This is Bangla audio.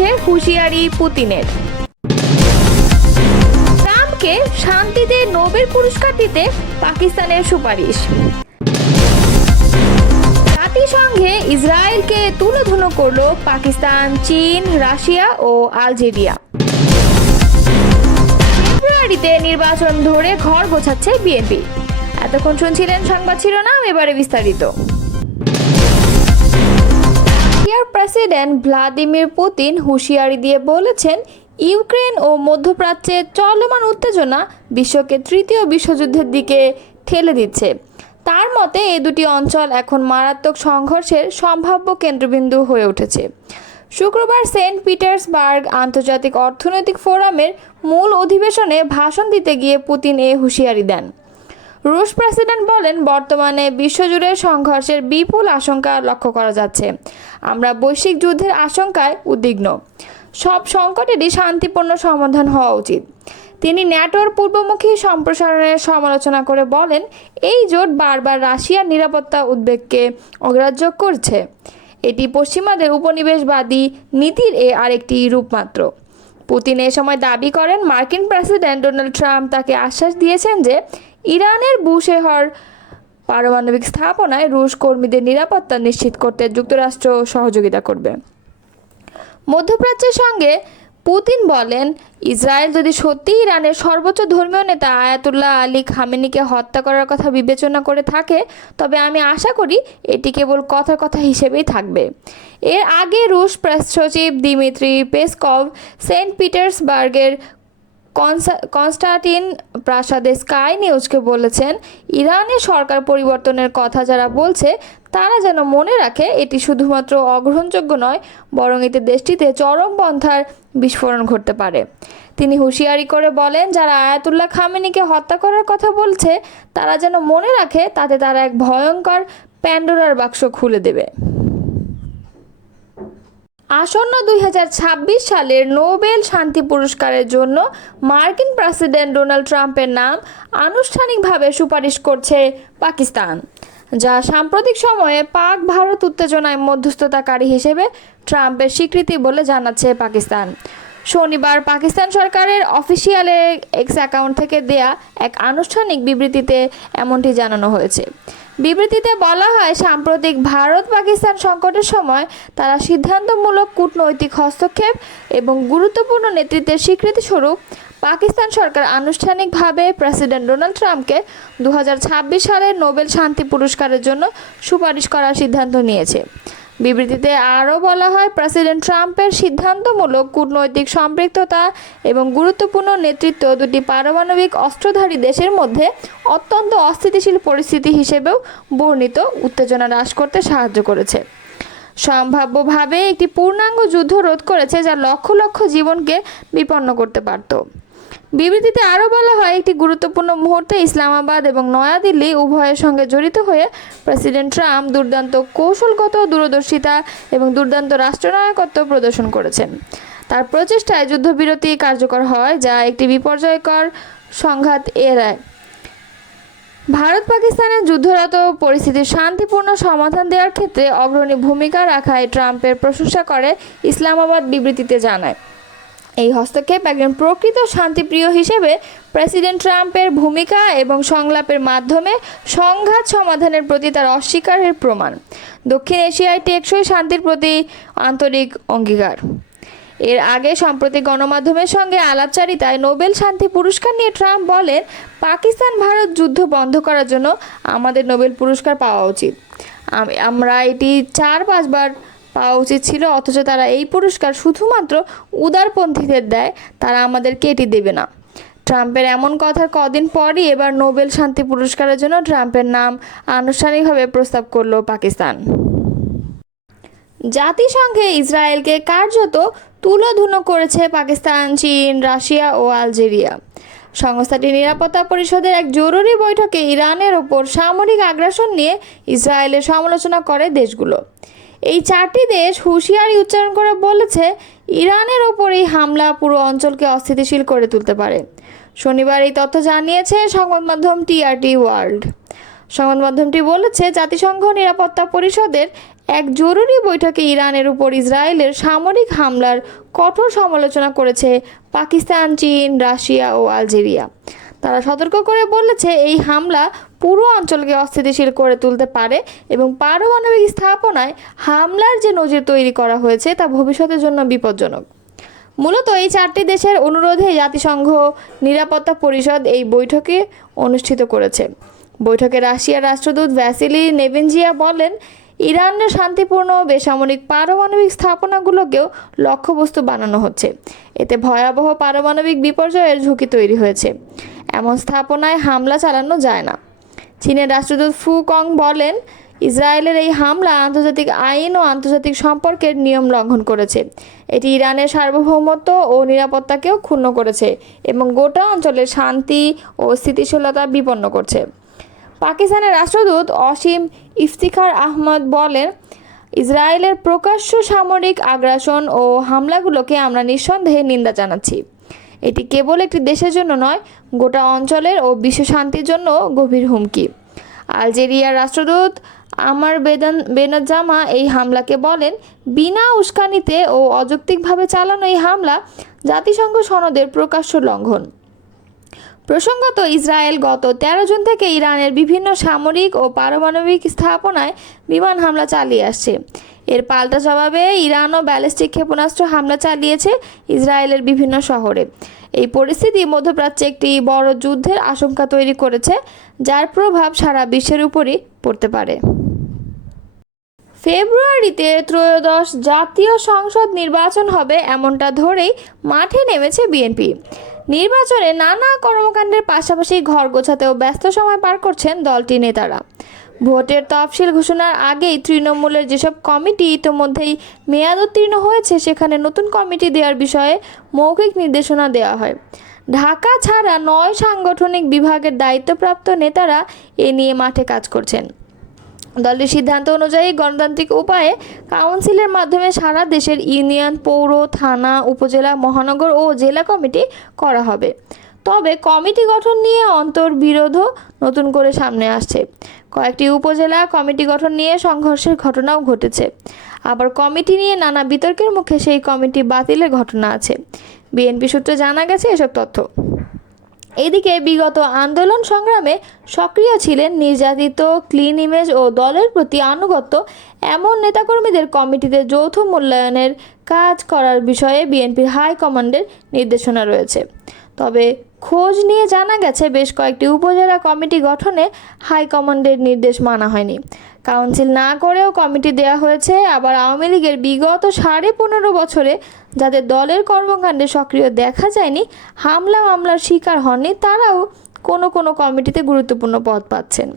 বিরুদ্ধে হুঁশিয়ারি পুতিনের। ট্রাম্পকে শান্তিতে নোবেল পুরস্কার দিতে পাকিস্তানের সুপারিশ। জাতিসংঘে ইসরায়েলকে তুলোধুনো করল পাকিস্তান, চীন, রাশিয়া ও আলজেরিয়া। ফেব্রুয়ারিতে নির্বাচন ধরে ঘর গোছাচ্ছে বিএনপি। এতক্ষণ শুনছিলেন সংবাদ শিরোনাম, এবারে বিস্তারিত। রাশিয়ার প্রেসিডেন্ট ভ্লাদিমির পুতিন হুঁশিয়ারি দিয়ে বলেছেন, ইউক্রেন ও মধ্যপ্রাচ্যের চলমান উত্তেজনা বিশ্বকে তৃতীয় বিশ্বযুদ্ধের দিকে ঠেলে দিচ্ছে। তার মতে এই দুটি অঞ্চল এখন মারাত্মক সংঘর্ষের সম্ভাব্য কেন্দ্রবিন্দু হয়ে উঠেছে। শুক্রবার সেন্ট পিটার্সবার্গ আন্তর্জাতিক অর্থনৈতিক ফোরামের মূল অধিবেশনে ভাষণ দিতে গিয়ে পুতিন এ হুঁশিয়ারি দেন। রুশ প্রেসিডেন্ট বলেন, বর্তমানে বিশ্বজুড়ে সংঘর্ষের বিপুল আশঙ্কা লক্ষ্য করা যাচ্ছে। আমরা বৈশ্বিক যুদ্ধের আশঙ্কায় উদ্বিগ্ন। সব সংকটেরই শান্তিপূর্ণ সমাধান হওয়া উচিত। তিনি ন্যাটোর পূর্বমুখী সম্প্রসারণের সমালোচনা করে বলেন, এই জোট বারবার রাশিয়ার নিরাপত্তা উদ্বেগকে অগ্রাহ্য করছে। এটি পশ্চিমাদের উপনিবেশবাদী নীতির আরেকটি রূপ মাত্র। পুতিন এ সময় দাবি করেন, মার্কিন প্রেসিডেন্ট ডোনাল্ড ট্রাম্প তাকে আশ্বাস দিয়েছেন যে ইরানের বুশেহর পারমাণবিক স্থাপনায় রুশ কর্মীদের নিরাপত্তা নিশ্চিত করতে যুক্তরাষ্ট্র সহযোগিতা করবে। মধ্যপ্রাচ্যের সঙ্গে পুতিন বলেন, ইসরায়েল যদি সত্যি ইরানের সর্বোচ্চ ধর্মীয় নেতা আয়াতুল্লাহ আলী খামেনিকে হত্যা করার কথা বিবেচনা করে থাকে, তবে আমি আশা করি এটি কেবল কথার কথা হিসেবেই থাকবে। এর আগে রুশ প্রেস সচিব দিমিত্রি পেসকভ সেন্ট পিটার্সবার্গের কনস্টান্টিন প্রাসাদে স্কাই নিউজকে বলেছেন, ইরানের সরকার পরিবর্তনের কথা যারা বলছে তারা যেন মনে রাখে এটি শুধুমাত্র অগ্রহণযোগ্য নয়, বরং এতে দেশটিতে চরমপন্থার বিস্ফোরণ ঘটতে পারে। তিনি হুঁশিয়ারি করে বলেন, যারা আয়াতুল্লাহ খামেনিকে হত্যা করার কথা বলছে তারা যেন মনে রাখে তাতে তারা এক ভয়ঙ্কর প্যান্ডোরার বাক্স খুলে দেবে। আসন্ন 2026 সালের নোবেল শান্তি পুরস্কারের জন্য মার্কিন প্রেসিডেন্ট ডোনাল্ড ট্রাম্পের নাম আনুষ্ঠানিকভাবে সুপারিশ করছে পাকিস্তান, যা সাম্প্রতিক সময়ে পাক ভারত উত্তেজনায় মধ্যস্থতাকারী হিসেবে ট্রাম্পের স্বীকৃতি বলে জানাচ্ছে পাকিস্তান। শনিবার পাকিস্তান সরকারের অফিসিয়াল এক্স অ্যাকাউন্ট থেকে দেয়া এক আনুষ্ঠানিক বিবৃতিতে এমনটি জানানো হয়েছে। বিবৃতিতে বলা হয়, সাম্প্রতিক ভারত পাকিস্তান সংকটের সময় তারা সিদ্ধান্তমূলক কূটনৈতিক হস্তক্ষেপ এবং গুরুত্বপূর্ণ নেতৃত্বের স্বীকৃতিস্বরূপ পাকিস্তান সরকার আনুষ্ঠানিকভাবে প্রেসিডেন্ট ডোনাল্ড ট্রাম্পকে 2026 সালের নোবেল শান্তি পুরস্কারের জন্য সুপারিশ করার সিদ্ধান্ত নিয়েছে। বিবৃতিতে আরও বলা হয়, প্রেসিডেন্ট ট্রাম্পের সিদ্ধান্তমূলক কূটনৈতিক সম্পৃক্ততা এবং গুরুত্বপূর্ণ নেতৃত্ব দুটি পারমাণবিক অস্ত্রধারী দেশের মধ্যে অত্যন্ত অস্থিতিশীল পরিস্থিতি হিসেবেও বর্ণিত উত্তেজনা হ্রাস করতে সাহায্য করেছে। সম্ভাব্যভাবে একটি পূর্ণাঙ্গ যুদ্ধ রোধ করেছে যা লক্ষ লক্ষ জীবনকে বিপন্ন করতে পারত। বিবৃতিতে আরও বলা হয়, একটি গুরুত্বপূর্ণ মুহূর্তে ইসলামাবাদ এবং নয়াদিল্লি উভয়ের সঙ্গে জড়িত হয়ে প্রেসিডেন্ট ট্রাম্প দুর্দান্ত কৌশলগত দূরদর্শিতা এবং দুর্দান্ত রাষ্ট্রনায়কত্ব প্রদর্শন করেছেন। তার প্রচেষ্টায় যুদ্ধবিরতি কার্যকর হয়, যা একটি বিপর্যয়কর সংঘাত এড়ায়। ভারত পাকিস্তানের যুদ্ধরত পরিস্থিতির শান্তিপূর্ণ সমাধান দেওয়ার ক্ষেত্রে অগ্রণী ভূমিকা রাখায় ট্রাম্পের প্রশংসা করে ইসলামাবাদ বিবৃতিতে জানায়। এই হস্তক্ষেপ একজন প্রকৃত শান্তিপ্রিয় হিসেবে প্রেসিডেন্ট ট্রাম্পের ভূমিকা এবং সংলাপের মাধ্যমে সংঘাত সমাধানের প্রতি তার অস্বীকারের প্রমাণ। দক্ষিণ এশিয়ায় টেকসই শান্তির প্রতি আন্তরিক অঙ্গীকার। এর আগে সম্প্রতি গণমাধ্যমের সঙ্গে আলাপচারিতায় নোবেল শান্তি পুরস্কার নিয়ে ট্রাম্প বলেন, পাকিস্তান ভারত যুদ্ধ বন্ধ করার জন্য আমাদের নোবেল পুরস্কার পাওয়া উচিত। আমরা এটি 4-5 বার পাওয়া উচিত ছিল, অথচ তারা এই পুরস্কার শুধুমাত্র উদারপন্থীদের দেয়, তারা আমাদেরকে এটি দেবে না। ট্রাম্পের এমন কথার কদিন পরই এবার নোবেল শান্তি পুরস্কারের জন্য ট্রাম্পের নাম আনুষ্ঠানিকভাবে প্রস্তাব করল পাকিস্তান। জাতিসংঘে ইসরায়েলকে কার্যত তুলোধুনো করেছে পাকিস্তান, চীন, রাশিয়া ও আলজেরিয়া। সংস্থাটির নিরাপত্তা পরিষদের এক জরুরি বৈঠকে ইরানের ওপর সামরিক আগ্রাসন নিয়ে ইসরায়েলের সমালোচনা করে দেশগুলো। এই 4টি দেশ হুঁশিয়ারি উচ্চারণ করে বলেছে, ইরানের ওপর এই হামলা পুরো অঞ্চলকে অস্থিতিশীল করে তুলতে পারে। শনিবার এই তথ্য জানিয়েছে সংবাদ মাধ্যম টিআরটি ওয়ার্ল্ড। সংবাদ মাধ্যমটি বলেছে, জাতিসংঘ নিরাপত্তা পরিষদের এক জরুরি বৈঠকে ইরানের উপর ইসরায়েলের সামরিক হামলার কঠোর সমালোচনা করেছে পাকিস্তান, চীন, রাশিয়া ও আলজেরিয়া। তারা সতর্ক করে বলেছে এই হামলা পুরো অঞ্চলকে অস্থিতিশীল করে তুলতে পারে এবং পারমাণবিক স্থাপনায় হামলার যে নজির তৈরি করা হয়েছে তা ভবিষ্যতের জন্য বিপজ্জনক। মূলত এই চারটি দেশের অনুরোধে জাতিসংঘ নিরাপত্তা পরিষদ এই বৈঠকে অনুষ্ঠিত করেছে। বৈঠকে রাশিয়ার রাষ্ট্রদূত ভ্যাসিলি নেবেনজিয়া বলেন, ইরানের শান্তিপূর্ণ বেসামরিক পারমাণবিক স্থাপনাগুলোকেও লক্ষ্যবস্তু বানানো হচ্ছে। এতে ভয়াবহ পারমাণবিক বিপর্যয়ের ঝুঁকি তৈরি হয়েছে। এমন স্থাপনায় হামলা চালানো যায় না। চীনের রাষ্ট্রদূত ফু কং বলেন, ইসরায়েলের এই হামলা আন্তর্জাতিক আইন ও আন্তর্জাতিক সম্পর্কের নিয়ম লঙ্ঘন করেছে। এটি ইরানের সার্বভৌমত্ব ও নিরাপত্তাকেও ক্ষুণ্ণ করেছে এবং গোটা অঞ্চলের শান্তি ও স্থিতিশীলতা বিপন্ন করছে। পাকিস্তানের রাষ্ট্রদূত অসীম ইফতিখার আহমদ বলেন, ইসরায়েলের প্রকাশ্য সামরিক আগ্রাসন ও হামলাগুলোকে আমরা নিঃসন্দেহে নিন্দা জানাচ্ছি। এটি কেবল একটি দেশের জন্য নয়, গোটা অঞ্চলের ও বিশ্ব শান্তির জন্য গভীর হুমকি। আলজেরিয়ার রাষ্ট্রদূত আমার বেনজামা এই হামলাকে বলেন, বিনা উস্কানিতে ও অযৌক্তিকভাবে চালানো এই হামলা জাতিসংঘ সনদের প্রকাশ্য লঙ্ঘন। প্রসঙ্গত, ইসরায়েল গত 13 জুন থেকে ইরানের বিভিন্ন সামরিক ও পারমাণবিক স্থাপনায় বিমান হামলা চালিয়ে আসছে। এর পাল্টা জবাবে ইরানও ব্যালিস্টিক ক্ষেপণাস্ত্র হামলা চালিয়েছে ইসরায়েলের বিভিন্ন শহরে। এই পরিস্থিতি মধ্যপ্রাচ্যে একটি বড় যুদ্ধের আশঙ্কা তৈরি করেছে, যার প্রভাব সারা বিশ্বের উপরই পড়তে পারে। ফেব্রুয়ারিতে ত্রয়োদশ জাতীয় সংসদ নির্বাচন হবে এমনটা ধরেই মাঠে নেমেছে বিএনপি। নির্বাচনে নানা কর্মকাণ্ডের পাশাপাশি ঘর গোছাতেও ব্যস্ত সময় পার করছেন দলটির নেতারা। ভোটের তফসিল ঘোষণার আগেই তৃণমূলের যেসব কমিটি ইতোমধ্যেই মেয়াদোত্তীর্ণ হয়েছে সেখানে নতুন কমিটি দেওয়ার বিষয়ে মৌখিক নির্দেশনা দেওয়া হয়। ঢাকা ছাড়া 9 সাংগঠনিক বিভাগের দায়িত্বপ্রাপ্ত নেতারা এ নিয়ে মাঠে কাজ করছেন। দলটির সিদ্ধান্ত অনুযায়ী গণতান্ত্রিক উপায়ে কাউন্সিলের মাধ্যমে সারা দেশের ইউনিয়ন, পৌর, থানা, উপজেলা, মহানগর ও জেলা কমিটি করা হবে। তবে কমিটি গঠন নিয়ে অন্তর্বিরোধও নতুন করে সামনে আসছে। কয়েকটি উপজেলা কমিটি গঠন নিয়ে সংঘর্ষের ঘটনাও ঘটেছে। আবার কমিটি নিয়ে নানা বিতর্কের মুখে সেই কমিটি বাতিলের ঘটনা আছে। বিএনপি সূত্রে জানা গেছে এসব তথ্য। এদিকে বিগত আন্দোলন সংগ্রামে সক্রিয় ছিলেন, নির্যাতিত, ক্লিন ইমেজ ও দলের প্রতি আনুগত্য এমন নেতাকর্মীদের কমিটিতে যৌথ মূল্যায়নের কাজ করার বিষয়ে বিএনপির হাইকমান্ডের নির্দেশনা রয়েছে। তবে খোঁজ নিয়ে জানা গেছে বেশ কয়েকটি উপজেলা কমিটি গঠনে হাইকমান্ডের নির্দেশ মানা হয়নি। কাউন্সিল না করেও কমিটি দেওয়া হয়েছে। আবার আওয়ামী লীগের বিগত 15.5 বছরে যাদের দলের কর্মকাণ্ডে সক্রিয় দেখা যায়নি, হামলা মামলার শিকার হননি, তারাও কোনো কমিটিতে গুরুত্বপূর্ণ পদ পাচ্ছেন।